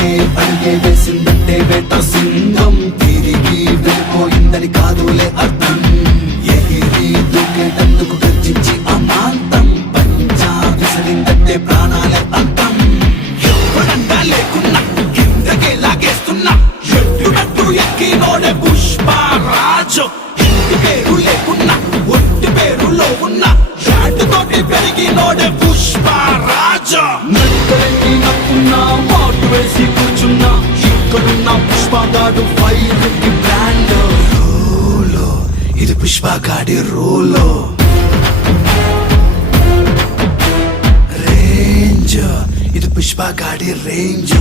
వెనకే అడిగే వేసిందంటే వేట సింగం తిరిగి వెళ్ళిపోయిందని కాదులే అర్థం. ఎగిరి దూకేటందుకు గర్జించి అమాంతం పంచా విసిరిందంటే ప్రాణాలే అంతం. ఎవరంగా లేకున్నా కిందకే లాగేస్తున్నా ఎట్టునట్టు ఎక్కినోడే పుష్పరాజు. ఇంటి పేరు లేకున్నా ఒంటి పేరులో ఉన్న తోటి పెరిగినోడే పుష్పరాజు. నక్కలెక్కి నక్కున్నా మాటు వేసి కూర్చున్నా ఇక్కడున్న పుష్పగాడు ఫైర్ కి బ్రాండ్. రోలో ఇది పుష్పగాడి రోలో. రేంజ్ ఇది పుష్పగాడి రేంజ్.